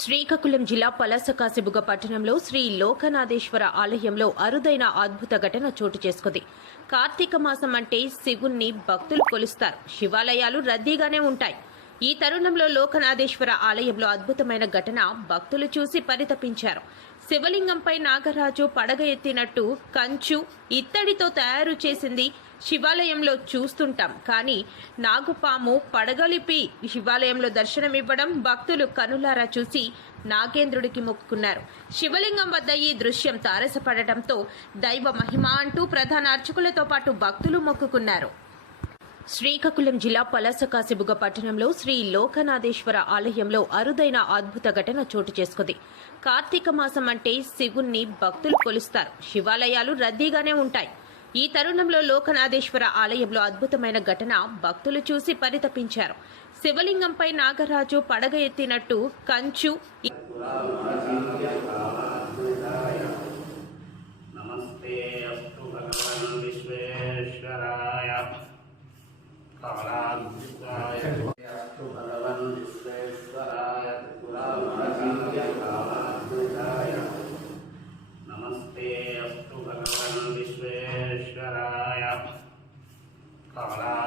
శ్రీకాకుళం జిల్లా పలాసకాశిబుగ్గ పట్టణంలో శ్రీ లోకనాథేశ్వర ఆలయంలో అరుదైన అద్భుత ఘటన చోటు చేసుకుంది. కార్తీక మాసం అంటే శివుణ్ణి భక్తులు కొలుస్తారు. శివాలయాలు రద్దీగానే ఉంటాయి. ఈ తరుణంలో లోకనాథేశ్వర ఆలయంలో అద్భుతమైన ఘటన భక్తులు చూసి పరితపించారు. శివలింగంపై నాగరాజు పడగ ఎత్తినట్టు కంచు ఇత్తడితో తయారు చేసింది శివాలయంలో చూస్తుంటాం. కానీ నాగుపాము పడగలిపి శివాలయంలో దర్శనమివ్వడం భక్తులు కనులారా చూసి నాగేంద్రుడికి మొక్కుకున్నారు. శివలింగం వద్ద ఈ దృశ్యం తారసపడటంతో దైవ మహిమ అంటూ ప్రధాన అర్చకులతో పాటు భక్తులు మొక్కుకున్నారు. శ్రీకాకుళం జిల్లా పలాసకాశిబుగ్గ పట్టణంలో శ్రీ లోకనాథేశ్వర ఆలయంలో అరుదైన అద్భుత ఘటన చోటు చేసుకుంది. కార్తీక మాసం అంటే శివుణ్ణి భక్తులు కొలుస్తారు. శివాలయాలు రద్దీగానే ఉంటాయి. ఈ తరుణంలో లోకనాథేశ్వర ఆలయంలో అద్భుతమైన ఘటన భక్తులు చూసి పరితపించారు. శివలింగంపై నాగరాజు పడగ ఎత్తినట్టు కంచు नमस्ते अस्तु भगवान् विश्वेश्वराय काला